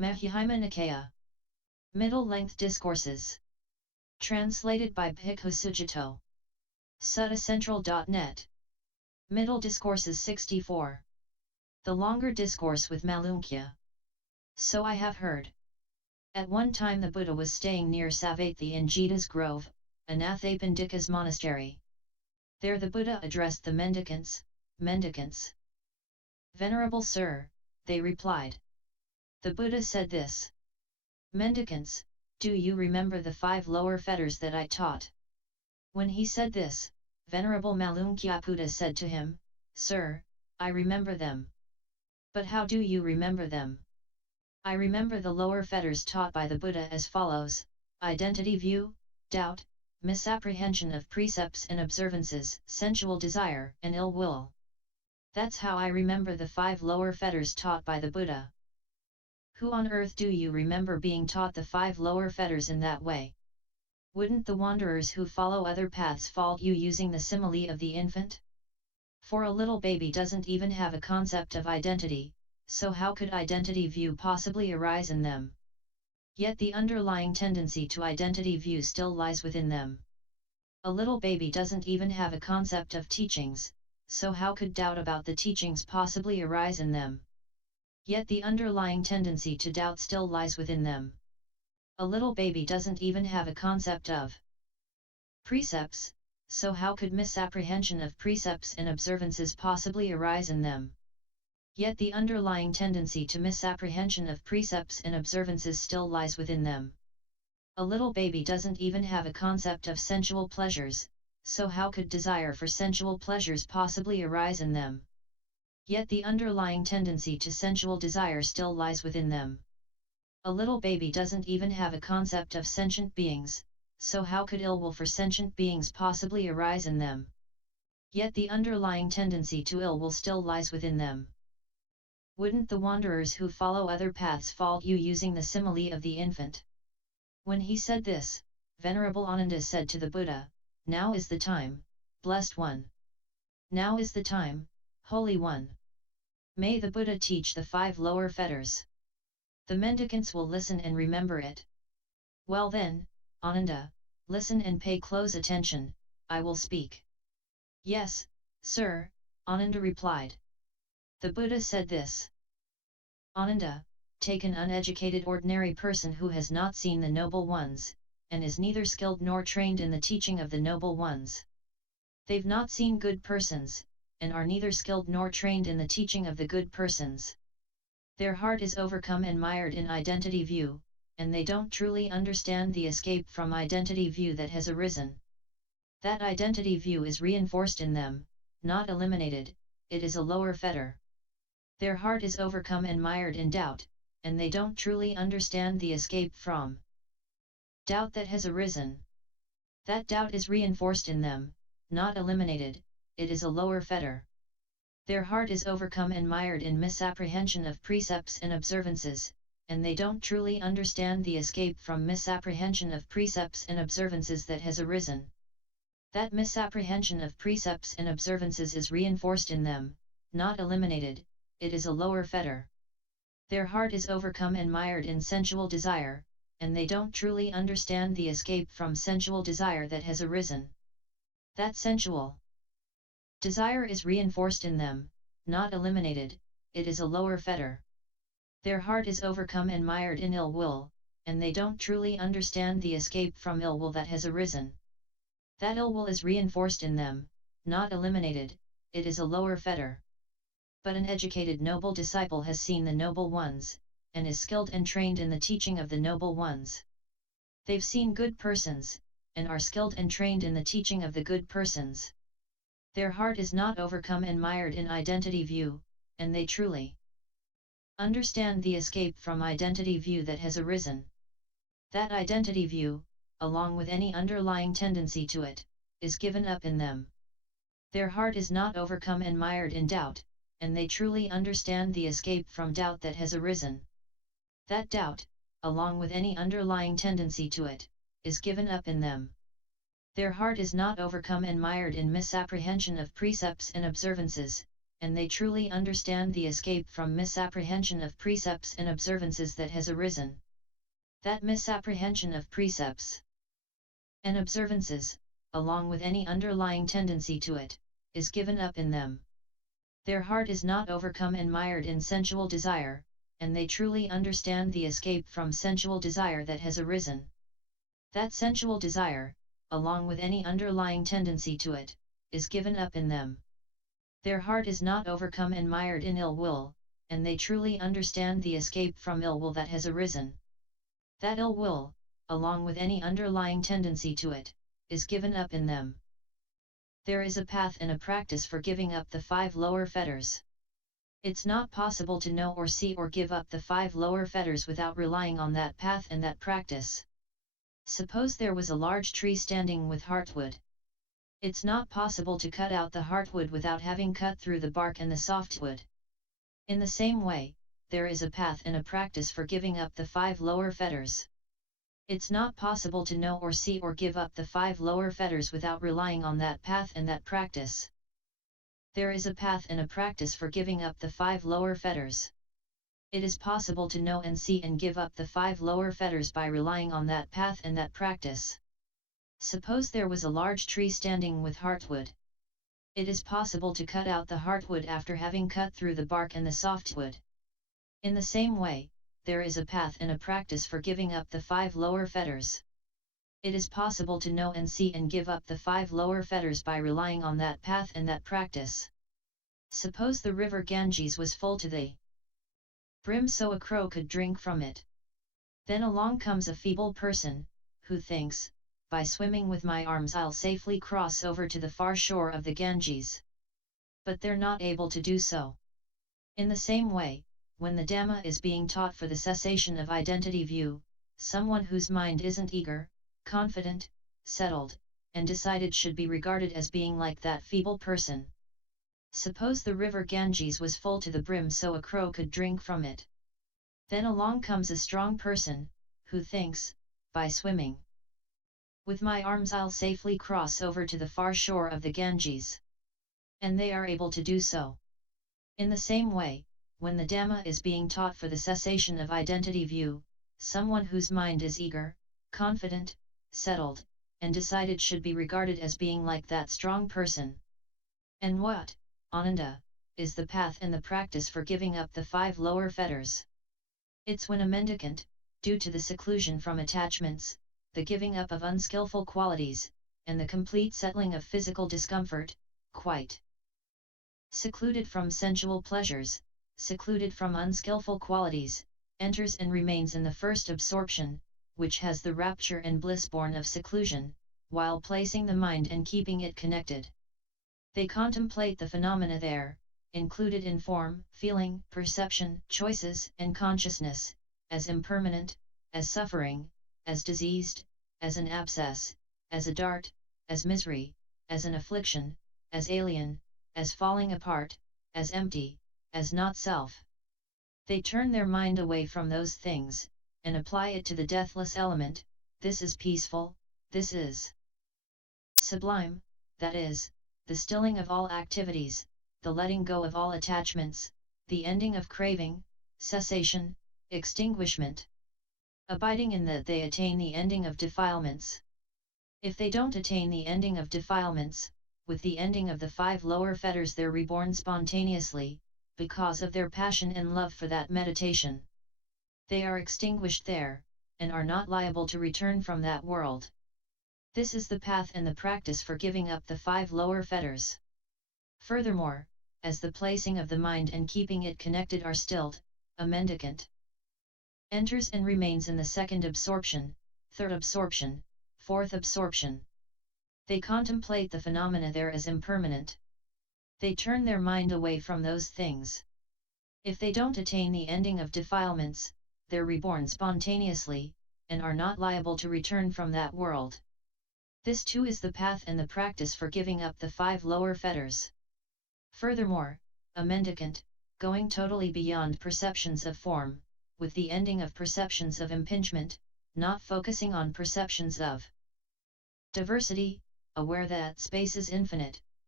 Majjhima Nikaya. Middle-length discourses. Translated by Bhikkhu Sujato. Suttacentral.net. Middle Discourses 64. The longer discourse with Malunkya. So I have heard. At one time the Buddha was staying near Savatthi in Jeta's grove, Anathapindika's monastery. There the Buddha addressed the mendicants, Mendicants. Venerable Sir, they replied. The Buddha said this. Mendicants, do you remember the 5 lower fetters that I taught? When he said this, Venerable Malunkya Buddha said to him, Sir, I remember them. But how do you remember them? I remember the lower fetters taught by the Buddha as follows: identity view, doubt, misapprehension of precepts and observances, sensual desire and ill will. That's how I remember the 5 lower fetters taught by the Buddha. Who on earth do you remember being taught the 5 lower fetters in that way? Wouldn't the wanderers who follow other paths fault you using the simile of the infant? For a little baby doesn't even have a concept of identity, so how could identity view possibly arise in them? Yet the underlying tendency to identity view still lies within them. A little baby doesn't even have a concept of teachings, so how could doubt about the teachings possibly arise in them? Yet the underlying tendency to doubt still lies within them. A little baby doesn't even have a concept of precepts, so how could misapprehension of precepts and observances possibly arise in them? Yet the underlying tendency to misapprehension of precepts and observances still lies within them. A little baby doesn't even have a concept of sensual pleasures, so how could desire for sensual pleasures possibly arise in them? Yet the underlying tendency to sensual desire still lies within them. A little baby doesn't even have a concept of sentient beings, so how could ill will for sentient beings possibly arise in them? Yet the underlying tendency to ill will still lies within them. Wouldn't the wanderers who follow other paths fault you using the simile of the infant? When he said this, Venerable Ananda said to the Buddha, Now is the time, Blessed One. Now is the time, Holy One. May the Buddha teach the 5 lower fetters. The mendicants will listen and remember it. Well then, Ananda, listen and pay close attention, I will speak. Yes, sir, Ananda replied. The Buddha said this. Ananda, take an uneducated ordinary person who has not seen the noble ones, and is neither skilled nor trained in the teaching of the noble ones. They've not seen good persons, and are neither skilled nor trained in the teaching of the good persons. Their heart is overcome and mired in identity view, and they don't truly understand the escape from identity view that has arisen. That identity view is reinforced in them, not eliminated, it is a lower fetter. Their heart is overcome and mired in doubt, and they don't truly understand the escape from doubt that has arisen. That doubt is reinforced in them, not eliminated, it is a lower fetter. Their heart is overcome and mired in misapprehension of precepts and observances, and they don't truly understand the escape from misapprehension of precepts and observances that has arisen. That misapprehension of precepts and observances is reinforced in them, not eliminated, it is a lower fetter. Their heart is overcome and mired in sensual desire, and they don't truly understand the escape from sensual desire that has arisen. That sensual desire is reinforced in them, not eliminated, it is a lower fetter. Their heart is overcome and mired in ill will, and they don't truly understand the escape from ill will that has arisen. That ill will is reinforced in them, not eliminated, it is a lower fetter. But an educated noble disciple has seen the noble ones, and is skilled and trained in the teaching of the noble ones. They've seen good persons, and are skilled and trained in the teaching of the good persons. Their heart is not overcome and mired in identity view, and they truly understand the escape from identity view that has arisen. That identity view, along with any underlying tendency to it, is given up in them. Their heart is not overcome and mired in doubt, and they truly understand the escape from doubt that has arisen. That doubt, along with any underlying tendency to it, is given up in them. Their heart is not overcome and mired in misapprehension of precepts and observances, and they truly understand the escape from misapprehension of precepts and observances that has arisen. That misapprehension of precepts and observances, along with any underlying tendency to it, is given up in them. Their heart is not overcome and mired in sensual desire, and they truly understand the escape from sensual desire that has arisen. That sensual desire, along with any underlying tendency to it, is given up in them. Their heart is not overcome and mired in ill will, and they truly understand the escape from ill will that has arisen. That ill will, along with any underlying tendency to it, is given up in them. There is a path and a practice for giving up the 5 lower fetters. It's not possible to know or see or give up the 5 lower fetters without relying on that path and that practice. Suppose there was a large tree standing with heartwood. It's not possible to cut out the heartwood without having cut through the bark and the softwood. In the same way, there is a path and a practice for giving up the 5 lower fetters. It's not possible to know or see or give up the 5 lower fetters without relying on that path and that practice. There is a path and a practice for giving up the 5 lower fetters. It is possible to know and see and give up the 5 lower fetters by relying on that path and that practice. Suppose there was a large tree standing with heartwood. It is possible to cut out the heartwood after having cut through the bark and the softwood. In the same way, there is a path and a practice for giving up the 5 lower fetters. It is possible to know and see and give up the 5 lower fetters by relying on that path and that practice. Suppose the river Ganges was full to the brim so a crow could drink from it. Then along comes a feeble person, who thinks, by swimming with my arms I'll safely cross over to the far shore of the Ganges. But they're not able to do so. In the same way, when the Dhamma is being taught for the cessation of identity view, someone whose mind isn't eager, confident, settled, and decided should be regarded as being like that feeble person. Suppose the river Ganges was full to the brim so a crow could drink from it. Then along comes a strong person, who thinks, by swimming with my arms I'll safely cross over to the far shore of the Ganges. And they are able to do so. In the same way, when the Dhamma is being taught for the cessation of identity view, someone whose mind is eager, confident, settled, and decided should be regarded as being like that strong person. And what, Ananda, is the path and the practice for giving up the 5 lower fetters? It's when a mendicant, due to the seclusion from attachments, the giving up of unskillful qualities, and the complete settling of physical discomfort, quite secluded from sensual pleasures, secluded from unskillful qualities, enters and remains in the first absorption, which has the rapture and bliss born of seclusion, while placing the mind and keeping it connected. They contemplate the phenomena there, included in form, feeling, perception, choices, and consciousness, as impermanent, as suffering, as diseased, as an abscess, as a dart, as misery, as an affliction, as alien, as falling apart, as empty, as not self. They turn their mind away from those things, and apply it to the deathless element. This is peaceful, this is sublime, that is, the stilling of all activities, the letting go of all attachments, the ending of craving, cessation, extinguishment. Abiding in that they attain the ending of defilements. If they don't attain the ending of defilements, with the ending of the 5 lower fetters they're reborn spontaneously, because of their passion and love for that meditation. They are extinguished there, and are not liable to return from that world. This is the path and the practice for giving up the 5 lower fetters. Furthermore, as the placing of the mind and keeping it connected are stilled, a mendicant enters and remains in the second absorption, third absorption, fourth absorption. They contemplate the phenomena there as impermanent. They turn their mind away from those things. If they don't attain the ending of defilements, they're reborn spontaneously, and are not liable to return from that world. This too is the path and the practice for giving up the 5 lower fetters. Furthermore, a mendicant, going totally beyond perceptions of form, with the ending of perceptions of impingement, not focusing on perceptions of diversity, aware that space is infinite,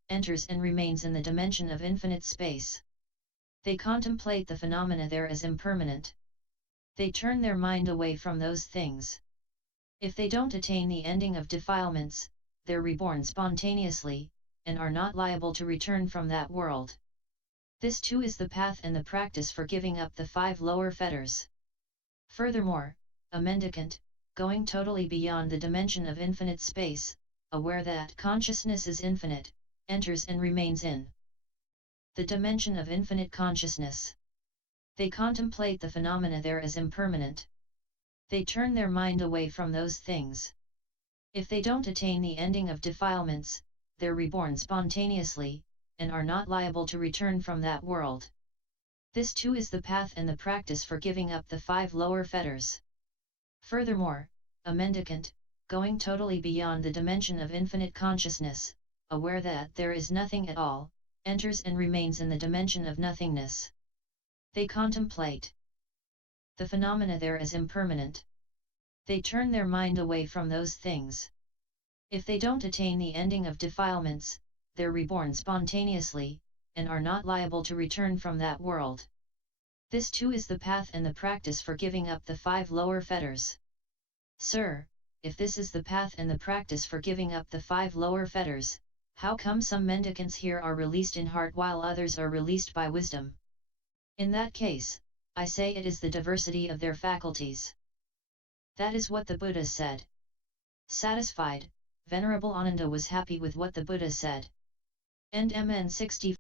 enters and remains in the dimension of infinite space. They contemplate the phenomena there as impermanent. They turn their mind away from those things. If they don't attain the ending of defilements, they're reborn spontaneously, and are not liable to return from that world. This too is the path and the practice for giving up the 5 lower fetters. Furthermore, a mendicant, going totally beyond the dimension of infinite space, aware that consciousness is infinite, enters and remains in the dimension of infinite consciousness. They contemplate the phenomena there as impermanent. They turn their mind away from those things. If they don't attain the ending of defilements, they're reborn spontaneously, and are not liable to return from that world. This too is the path and the practice for giving up the 5 lower fetters. Furthermore, a mendicant, going totally beyond the dimension of infinite consciousness, aware that there is nothing at all, enters and remains in the dimension of nothingness. They contemplate the phenomena there as impermanent. They turn their mind away from those things. If they don't attain the ending of defilements, they're reborn spontaneously, and are not liable to return from that world. This too is the path and the practice for giving up the 5 lower fetters. Sir, if this is the path and the practice for giving up the 5 lower fetters, how come some mendicants here are released in heart while others are released by wisdom? In that case, I say it is the diversity of their faculties. That is what the Buddha said. Satisfied, Venerable Ananda was happy with what the Buddha said. End MN 60.